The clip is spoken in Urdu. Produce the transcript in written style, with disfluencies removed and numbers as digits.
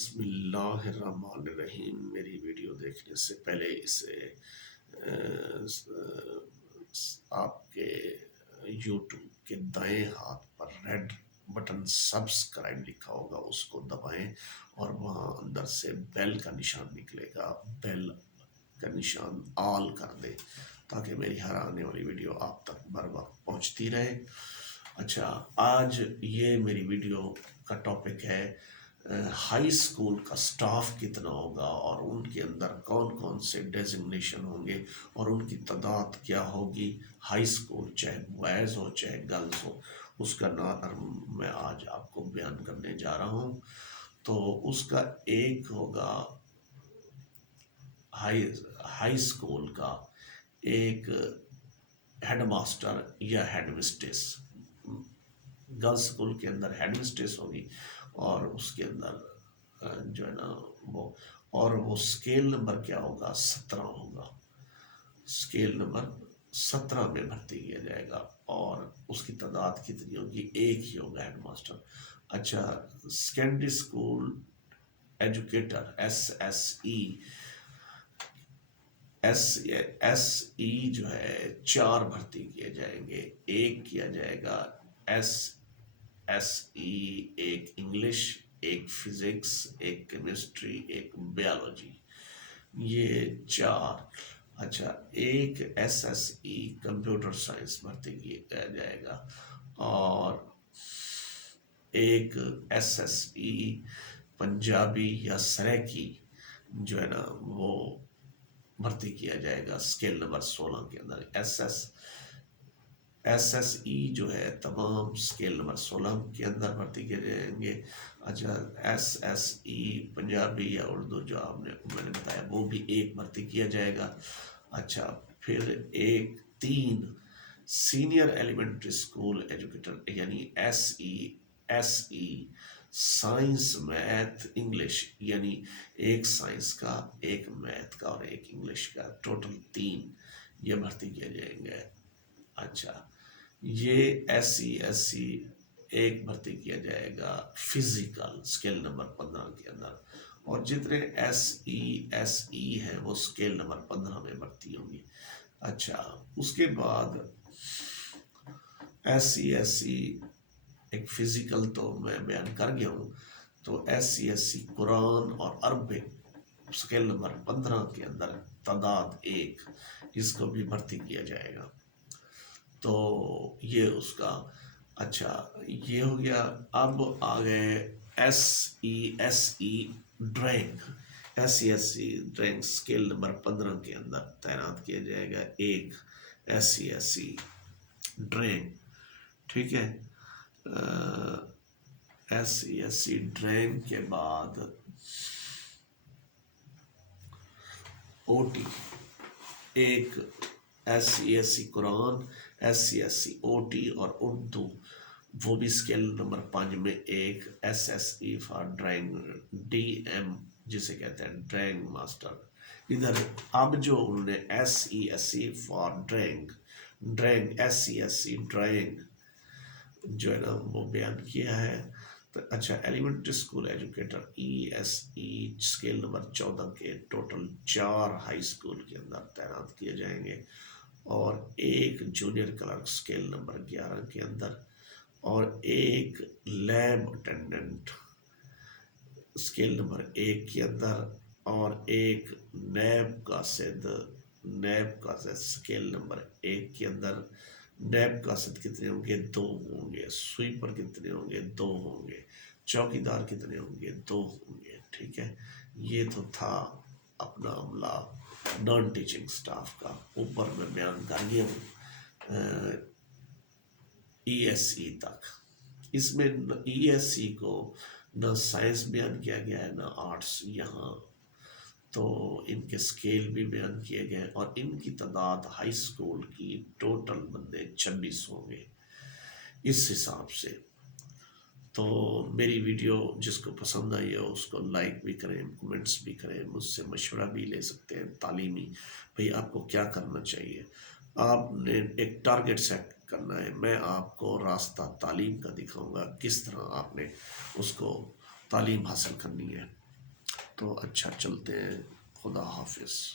بسم اللہ الرحمن الرحیم۔ میری ویڈیو دیکھنے سے پہلے اسے آپ کے یوٹیوب کے دائیں ہاتھ پر ریڈ بٹن سبسکرائب لکھا ہوگا، اس کو دبائیں اور وہاں اندر سے بیل کا نشان نکلے گا، بیل کا نشان آل کر دیں تاکہ میری ہر آنے والی ویڈیو آپ تک بر وقت پہنچتی رہے۔ اچھا، آج یہ میری ویڈیو کا ٹاپک ہے ہائی اسکول کا سٹاف کتنا ہوگا اور ان کے اندر کون کون سے ڈیزگنیشن ہوں گے اور ان کی تعداد کیا ہوگی۔ ہائی اسکول چاہے بوائز ہو چاہے گرلز ہو، اس کا نام میں آج آپ کو بیان کرنے جا رہا ہوں۔ تو اس کا ایک ہوگا ہائی اسکول کا ایک ہیڈ ماسٹر یا ہیڈ مسٹریس، گرلز اسکول کے اندر ہیڈ مسٹریس ہوگی اور اس کے اندر جو ہے نا وہ اسکیل نمبر کیا ہوگا، 17 ہوگا۔ اسکیل نمبر 17 میں بھرتی کیا جائے گا اور اس کی تعداد کتنی ہوگی، ایک ہی ہوگا ہیڈ ماسٹر۔ اچھا، سیکنڈری اسکول ایجوکیٹر ایس ای جو ہے 4 بھرتی کیے جائیں گے۔ ایک کیا جائے گا ایس ای، ایک انگلش، ایک فزکس، ایک کیمسٹری، ایک بیالوجی، یہ 4۔ اچھا، ایک ایس ای کمپیوٹر سائنس بھرتی کیا جائے گا اور ایک ایس ای پنجابی یا سریکی جو ہے نا وہ بھرتی کیا جائے گا اسکیل نمبر 16 کے اندر۔ ایس ای جو ہے تمام اسکیل نمبر 16 کے اندر بھرتی کیے جائیں گے۔ اچھا، ایس ای پنجابی یا اردو جو میں نے بتایا وہ بھی ایک بھرتی کیا جائے گا۔ اچھا، پھر ایک 3 سینئر ایلیمنٹری اسکول ایجوکیٹر یعنی S E science, math, English, یعنی ایک سائنس کا، ایک میتھ کا اور ایک انگلش کا، ٹوٹل 3 یہ بھرتی کیے جائیں گے۔ اچھا، یہ ایس سی ایک بھرتی کیا جائے گا فزیکل اسکیل نمبر 15 کے اندر، اور جتنے ایس ای ہیں وہ اسکیل نمبر 15 میں بھرتی ہوں گی۔ اچھا، اس کے بعد ایس سی ایک فزیکل تو میں بیان کر گیا ہوں، تو ایس سی قرآن اور عربک اسکیل نمبر 15 کے اندر تعداد 1، اس کو بھی بھرتی کیا جائے گا۔ تو یہ اس کا اچھا یہ ہو گیا۔ اب آگئے S E drawing scale number 15 کے اندر تعینات کیا جائے گا ایک ایس سی ڈرائنگ، ٹھیک ہے۔ ایس سی ڈرائنگ کے بعد او ٹی، ایک ایس سی قرآن، ایس سی او ٹی اور اردو، وہ بھی اسکیل نمبر 5 میں ایک S E for drawing, D M جسے کہتے ہیں ڈرائنگ ماسٹر۔ ادھر اب جو انہوں نے S C for drawing S C drawing جو ہے نا وہ بیان کیا ہے۔ تو اچھا، elementary school educator S E scale number 14 کے ٹوٹل 4 ہائی اسکول کے اندر تعینات کیے جائیں گے، اور ایک جونیئر کلرک اسکیل نمبر 11 کے اندر، اور ایک لیب اٹینڈنٹ اسکیل نمبر 1 کے اندر، اور ایک نیب قاصد اسکیل نمبر 1 کے اندر۔ نیب قاصد کتنے ہوں گے، 2 ہوں گے۔ سویپر کتنے ہوں گے، 2 ہوں گے۔ چوکی دار کتنے ہوں گے، 2 ہوں گے، ٹھیک ہے۔ یہ تو تھا اپنا عملہ نان ٹیچنگ سٹاف کا، اوپر میں بیان کر گیا ہوں ای ایس ای تک۔ اس میں ای ایس ای کو نہ سائنس بیان کیا گیا ہے نہ آرٹس یہاں، تو ان کے اسکیل بھی بیان کیے گئے، اور ان کی تعداد ہائی اسکول کی ٹوٹل بندے 26 ہوں گے اس حساب سے۔ تو میری ویڈیو جس کو پسند آئی ہے اس کو لائک بھی کریں، کمنٹس بھی کریں، مجھ سے مشورہ بھی لے سکتے ہیں تعلیمی، بھئی آپ کو کیا کرنا چاہیے۔ آپ نے ایک ٹارگٹ سیٹ کرنا ہے، میں آپ کو راستہ تعلیم کا دکھاؤں گا، کس طرح آپ نے اس کو تعلیم حاصل کرنی ہے۔ تو اچھا چلتے ہیں. خدا حافظ.